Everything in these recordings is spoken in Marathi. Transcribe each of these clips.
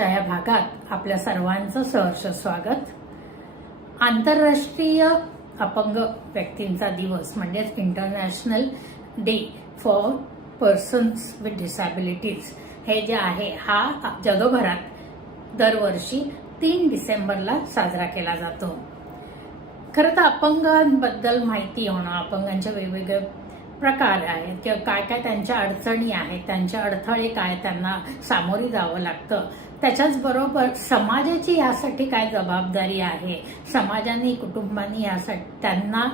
पॉडकास्टच्या या भागात आपल्या सर्वांचं सहर्ष स्वागत। आंतरराष्ट्रीय अपंग व्यक्तींचा दिवस म्हणजेच international day for persons with disabilities हे जे आहे हा जगभरात दरवर्षी 3 डिसेंबरला साजरा केला जातो। खरं तर अपंगांबद्दल माहिती होणं, अपंगांचे वेगवेगळे प्रकार आहेत किंवा काय काय त्यांच्या अडचणी आहेत, त्यांचे अडथळे काय त्यांना सामोरी जावं लागतं, त्याच्याच बरोबर समाजाची यासाठी काय जबाबदारी आहे, समाजाने कुटुंबांनी यासाठी त्यांना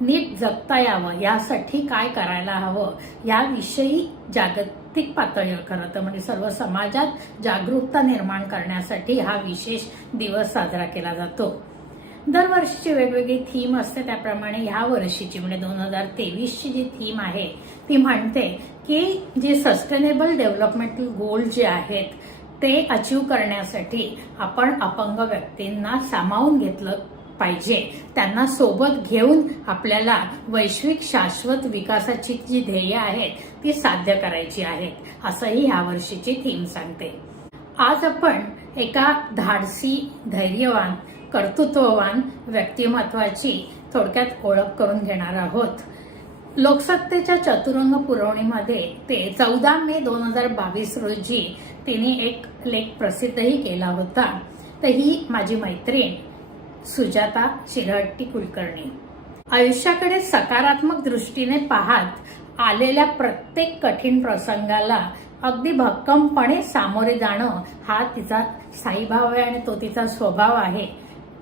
नीट जगता यावं यासाठी काय करायला हवं याविषयी जागतिक पातळीवर खरं तर म्हणजे सर्व समाजात जागरूकता निर्माण करण्यासाठी हा विशेष दिवस साजरा केला जातो। दरवर्षीची वेगवेगळी थीम असते, त्याप्रमाणे ह्या वर्षीची म्हणजे 2023ची जी थीम आहे ती म्हणते की जे सस्टेनेबल डेव्हलपमेंटल गोल जे आहेत ते अचीव करण्यासाठी आपण अपंग व्यक्तींना सामावून घेतलं पाहिजे, त्यांना सोबत घेऊन आपल्याला वैश्विक शाश्वत विकासाची जी ध्येय आहेत ती साध्य करायची आहेत असंही ह्या वर्षीची थीम सांगते। आज आपण एका धाडसी, धैर्यवान, कर्तृत्ववान व्यक्तिमत्वाची थोडक्यात ओळख करून घेणार आहोत। लोकसत्तेच्या चतुरंग पुरवणीमध्ये ते 14 मे 2022 रोजी तिने एक लेख प्रसिद्धही केला होता। तर ही माझी मैत्रीण सुजाता शिरहट्टी कुलकर्णी। आयुष्याकडे सकारात्मक दृष्टीने पाहत आलेल्या प्रत्येक कठीण प्रसंगाला अगदी भक्कमपणे सामोरे जाणं हा तिचा स्थायीभाव आहे आणि तो तिचा स्वभाव आहे।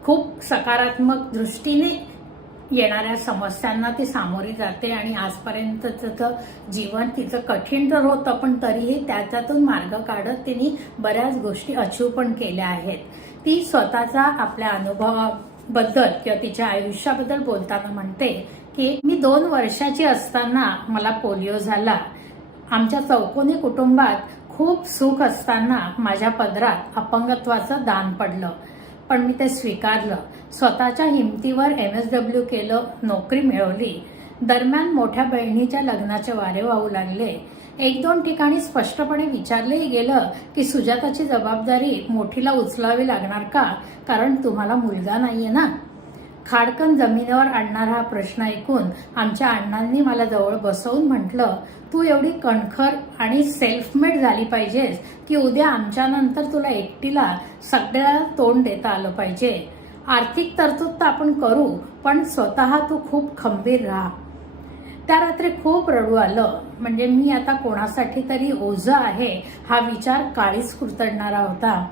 खूप सकारात्मक दृष्टीने येणाऱ्या समस्यांना ती सामोरी जाते आणि आजपर्यंतचं जीवन तिचं कठीण तर होतं पण तरीही त्याच्यातून मार्ग काढत तिने बऱ्याच गोष्टी अचीव पण केल्या आहेत। ती स्वतःचा आपल्या अनुभवाबद्दल किंवा तिच्या आयुष्याबद्दल बोलताना म्हणते की मी 2 वर्षाची असताना मला पोलिओ झाला। आमच्या चौकोनी कुटुंबात खूप सुख असताना माझ्या पदरात अपंगत्वाचं दान पडलं, पण मी ते स्वीकारलं। स्वतःच्या हिमतीवर MSW केलं, नोकरी मिळवली। दरम्यान मोठ्या बहिणीच्या लग्नाचे वारे वाहू लागले। 1-2 ठिकाणी स्पष्टपणे विचारलेही गेलं की सुजाताची जबाबदारी मोठीला उचलावी लागणार का, कारण तुम्हाला मुलगा नाहीये ना। खाडकन जमिनीवर आणणारा हा प्रश्न ऐकून आमच्या अण्णांनी मला जवळ बसवून म्हटलं, तू एवढी कणखर आणि सेल्फ मेड झाली पाहिजेस की उद्या आमच्या नंतर तुला एकटीला सगळ्याला तोंड देता आलं पाहिजे। आर्थिक तरतूद तर आपण करू पण स्वतः तू खूप खंबीर राहा। त्या रात्री खूप रडू आलं, म्हणजे मी आता कोणासाठी तरी ओझं आहे हा विचार काळीच कुरतडणारा होता।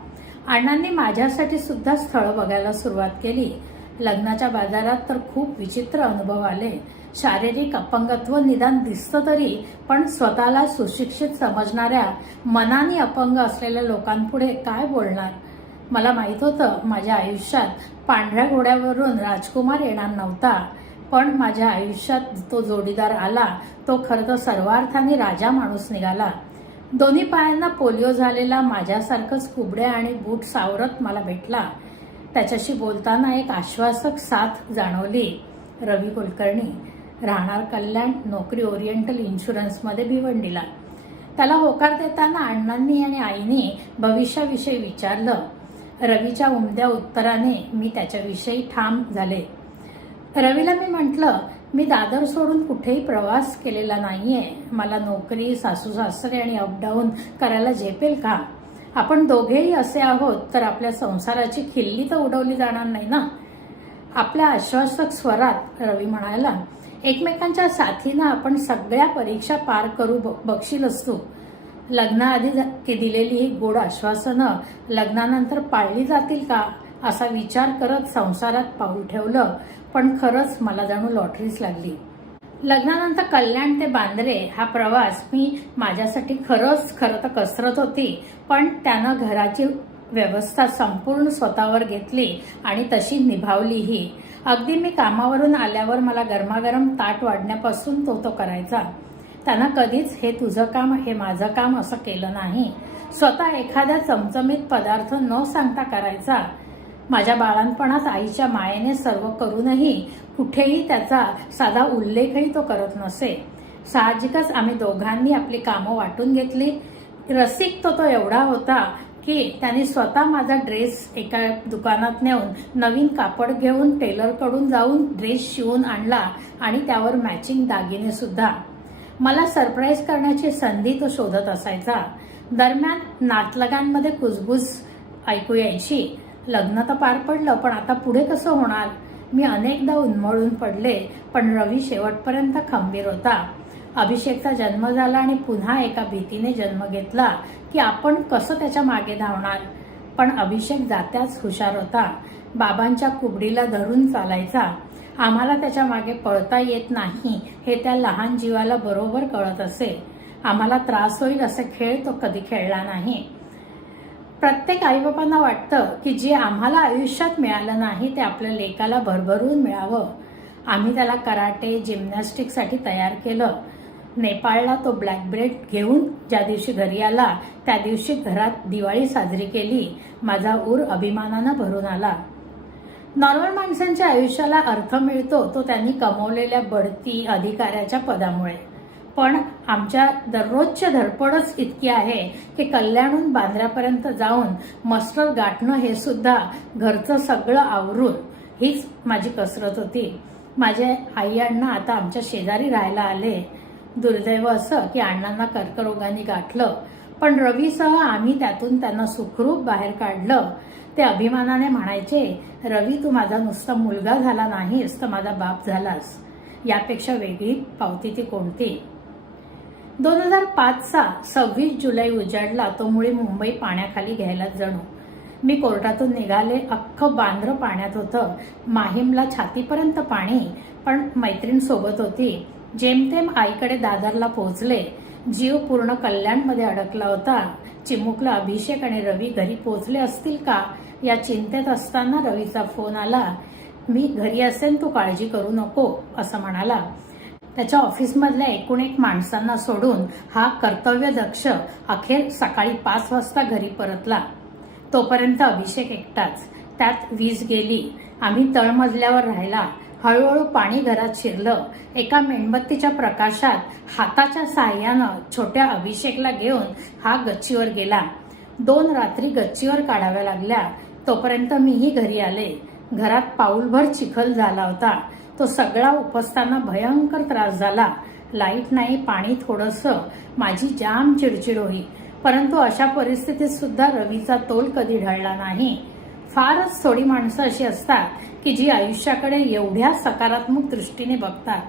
अण्णांनी माझ्यासाठी सुद्धा स्थळं बघायला सुरुवात केली। लग्नाच्या बाजारात तर खूप विचित्र अनुभव आले। शारीरिक अपंगत्व निदान दिसतं तरी पण स्वतःला सुशिक्षित समजणाऱ्या मनाने अपंग असलेल्या लोकांपुढे काय बोलणार। मला माहित होतं माझ्या आयुष्यात पांढऱ्या घोड्यावरून राजकुमार येणार नव्हता, पण माझ्या आयुष्यात तो जोडीदार आला तो खरं तर सर्वार्थाने राजा माणूस निघाला। दोन्ही पायांना पोलिओ झालेला माझ्यासारखंच कुबड्या आणि बूट सावरत मला भेटला। त्याच्याशी बोलताना एक आश्वासक साथ जाणवली। रवी कुलकर्णी, राहणार कल्याण, नोकरी ओरिएंटल इन्शुरन्समध्ये भिवंडीला। त्याला होकार देताना अण्णांनी आणि आईने भविष्याविषयी विचारलं। रवीच्या उमद्या उत्तराने मी त्याच्याविषयी ठाम झाले। रवीला मी म्हटलं, मी दादर सोडून कुठेही प्रवास केलेला नाहीये, मला नोकरी, सासू सासरे आणि अपडाऊन करायला झेपेल का। आपण दोघेही असे आहोत तर आपल्या संसाराची खिल्ली तर उडवली जाणार नाही ना। आपल्या आश्वासक स्वरात रवी म्हणाला, एकमेकांच्या साथीनं आपण सगळ्या परीक्षा पार करू बघशील असतो। लग्नाआधी दिलेली ही गोड आश्वासनं लग्नानंतर पाळली जातील का असा विचार करत संसारात पाऊल ठेवलं, पण खरंच मला जणू लॉटरीच लागली। लग्नानंतर कल्याण ते बांद्रे हा प्रवास मी माझ्यासाठी खरं तर कसरत होती, पण त्यानं घराची व्यवस्था संपूर्ण स्वतःवर घेतली आणि तशी निभावलीही। अगदी मी कामावरून आल्यावर मला गरमागरम ताट वाढण्यापासून तो करायचा। त्यानं कधीच हे तुझं काम, हे माझं काम असं केलं नाही। स्वतः एखाद्या चमचमीत पदार्थ न सांगता करायचा। माझ्या बाळणपणात आईच्या मायेने सर्व करूनही कुठेही त्याचा साधा उल्लेखही तो करत नसे। साहजिकच आम्ही दोघांनी आपली कामं वाटून घेतली। रसिक तो एवढा होता की त्यांनी स्वतः माझा ड्रेस एका दुकानात नेऊन नवीन कापड घेऊन टेलरकडून जाऊन ड्रेस शिवून आणला आणि त्यावर मॅचिंग दागिने सुद्धा. मला सरप्राईज करण्याची संधी तो शोधत असायचा. दरम्यान नातलगांमध्ये कुजबुज ऐकू यायची. लग्न तर पार पडलं, पण आता पुढे कसं होणार? मी अनेकदा उन्मळून पडले, पण रवी शेवटपर्यंत खंबीर होता. अभिषेकचा जन्म झाला आणि पुन्हा एका भीतीने जन्म घेतला की आपण कसं त्याच्या मागे धावणार. पण अभिषेक जात्याच हुशार होता. बाबांच्या कुबडीला धरून चालायचा. आम्हाला त्याच्या मागे पळता येत नाही हे त्या लहान जीवाला बरोबर कळत असे. आम्हाला त्रास होईल असे खेळ तो कधी खेळला नाही. प्रत्येक आईबापांना वाटतं की जे आम्हाला आयुष्यात मिळालं नाही ते आपल्या लेकाला भरभरून मिळावं. आम्ही त्याला कराटे जिम्नॅस्टिकसाठी तयार केलं. नेपाळला तो ब्लॅक बेल्ट घेऊन ज्या दिवशी घरी आला त्या दिवशी घरात दिवाळी साजरी केली. माझा ऊर अभिमानानं भरून आला. नॉर्मल माणसांच्या आयुष्याला अर्थ मिळतो तो त्यांनी कमवलेल्या बढती अधिकाऱ्याच्या पदामुळे. पण आमच्या दररोजची धडपडच इतकी आहे की कल्याणहून बांद्र्यापर्यंत जाऊन मस्टर गाठणं हे सुद्धा घरचं सगळं आवरून हीच माझी कसरत होती. माझे आई अण्णा आता आमच्या शेजारी राहायला आले. दुर्दैव असं की अण्णांना कर्करोगाने गाठलं, पण रवीसह आम्ही त्यातून त्यांना सुखरूप बाहेर काढलं. ते अभिमानाने म्हणायचे, रवी तू माझा नुसता मुलगा झाला नाहीस तर माझा बाप झालास. यापेक्षा वेगळी पावती ती कोणती? 2005चा 26 जुलै उजाडला तो मुळे मुंबई पाण्याखाली घ्यायलाच जणू. मी कोर्टातून निघाले, अख्खं बांद्र पाण्यात होतं. माहीमला छातीपर्यंत पाणी, पण मैत्रीण सोबत होती. जेमतेम आईकडे दादरला पोहोचले. जीव पूर्ण कल्याणमध्ये अडकला होता. चिमुकला अभिषेक आणि रवी घरी पोहोचले असतील का या चिंतेत असताना रवीचा फोन आला. मी घरी असेन, तू काळजी करू नको असं म्हणाला. त्याच्या ऑफिसमधल्या एकूण एक माणसांना सोडून हा कर्तव्यदक्ष अखेर सकाळी 5 वाजता घरी परतला. तोपर्यंत अभिषेक एकटाच. त्यात वीज गेली. आम्ही तळमजल्यावर राहिला. हळूहळू पाणी घरात शिरलं. एका मेणबत्तीच्या प्रकाशात हाताच्या साह्यानं छोट्या अभिषेकला घेऊन हा गच्चीवर गेला. 2 रात्री गच्चीवर काढाव्या लागल्या. तोपर्यंत मीही घरी आले. घरात पाऊलभर चिखल झाला होता. तो सगळा उपसताना भयंकर त्रास झाला. लाईट नाही, पाणी थोडंसं. माझी जाम चिडचिड होई. परंतु अशा परिस्थितीत सुद्धा रवीचा तोल कधी ढळला नाही. फारच थोडी माणसं अशी असतात की जी आयुष्याकडे एवढ्या सकारात्मक दृष्टीने बघतात.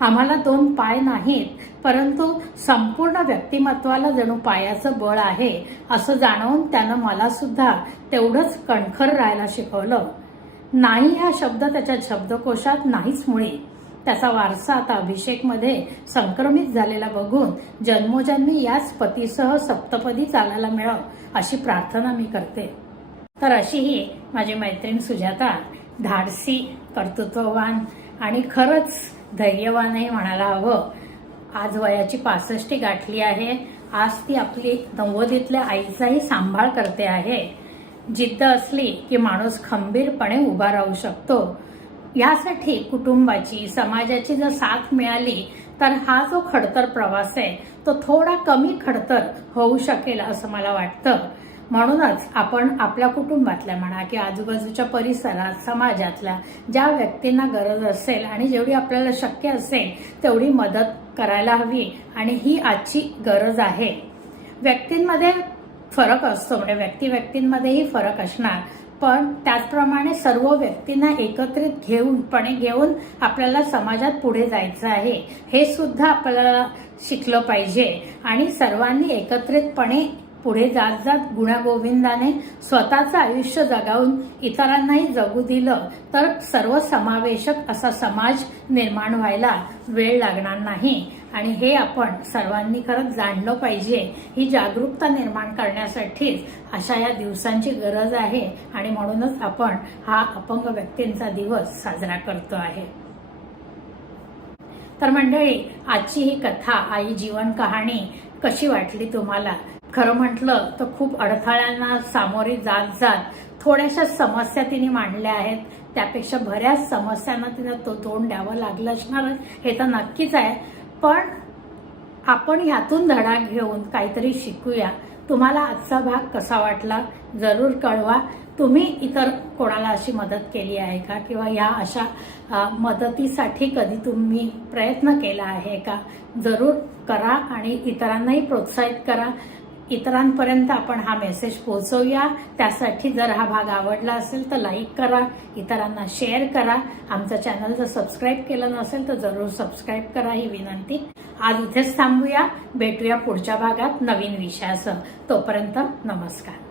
आम्हाला 2 पाय नाहीत, परंतु संपूर्ण व्यक्तिमत्वाला जणू पायाचं बळ आहे असं जाणवून त्यानं मला सुद्धा तेवढंच कणखर राहायला शिकवलं. नाही हा शब्द त्याच्या शब्दकोशात नाहीच मुळे. त्याचा वारसा आता अभिषेकमध्ये संक्रमित झालेला बघून जन्मोजन्मी याच पतीसह सप्तपदी चालायला मिळावं अशी प्रार्थना मी करते. तर अशी ही माझी मैत्रीण सुजाता, धाडसी, कर्तृत्ववान आणि खरंच धैर्यवानही म्हणायला हवं. आज वयाची 65 गाठली आहे. आज ती आपली 90तल्या आईचाही सांभाळ करते आहे. जिद्द असली की माणूस खंबीरपणे उभा राहू शकतो. यासाठी कुटुंबाची, समाजाची जर साथ मिळाली तर हा जो खडतर प्रवास आहे तो थोडा कमी खडतर होऊ शकेल असं मला वाटतं. म्हणूनच आपण आपल्या कुटुंबातल्या म्हणा की आजूबाजूच्या परिसरात, समाजातल्या ज्या व्यक्तींना गरज असेल आणि जेवढी आपल्याला शक्य असेल तेवढी मदत करायला हवी. आणि ही आजची गरज आहे. व्यक्तींमध्ये फरक असतो, म्हणजे व्यक्तींमध्येही फरक असणार, पण त्याचप्रमाणे सर्व व्यक्तींना एकत्रित घेऊन आपल्याला समाजात पुढे जायचं आहे हे सुद्धा आपल्याला शिकलं पाहिजे. आणि सर्वांनी एकत्रितपणे पुढे जात जात गुण्यागोविंदाने स्वतःचं आयुष्य जगावून इतरांनाही जगू दिलं तर सर्वसमावेशक असा समाज निर्माण व्हायला वेळ लागणार नाही. आणि हे आपण सर्वांनी खरंच जाणलं पाहिजे. ही जागरूकता निर्माण करण्यासाठीच अशा या दिवसांची गरज आहे. आणि म्हणूनच आपण हा अपंग व्यक्तींचा दिवस साजरा करतो आहे. तर मंडळी, आजची ही कथा, आई जीवन कहाणी कशी वाटली तुम्हाला? खरं म्हटलं तर खूप अडथळ्यांना सामोरी जात जात थोड्याशा समस्या तिने मांडल्या आहेत. त्यापेक्षा बऱ्याच समस्यांना तिनं तोंड द्यावं लागलं असणार हे तर नक्कीच आहे. पण आपण ह्यातून धडा घेऊन काहीतरी शिकूया. तुम्हाला आजचा भाग कसा वाटला जरूर कळवा. तुम्ही इतर कोणाला अशी मदत केली आहे का, किंवा या अशा मदतीसाठी कधी तुम्ही प्रयत्न केला आहे का? जरूर करा आणि इतरांनाही प्रोत्साहित करा. इतरांपर्यंत आपण हा मेसेज पोहोचवूया. त्यासाठी जर हा भाग आवडला असेल तर लाईक करा, इतरांना शेअर करा. आमचं चॅनल जर सबस्क्राईब केलं नसेल तर जरूर सबस्क्राईब करा ही विनंती. आज इथेच थांबूया. भेटूया पुढच्या भागात नवीन विषयासह. तोपर्यंत नमस्कार.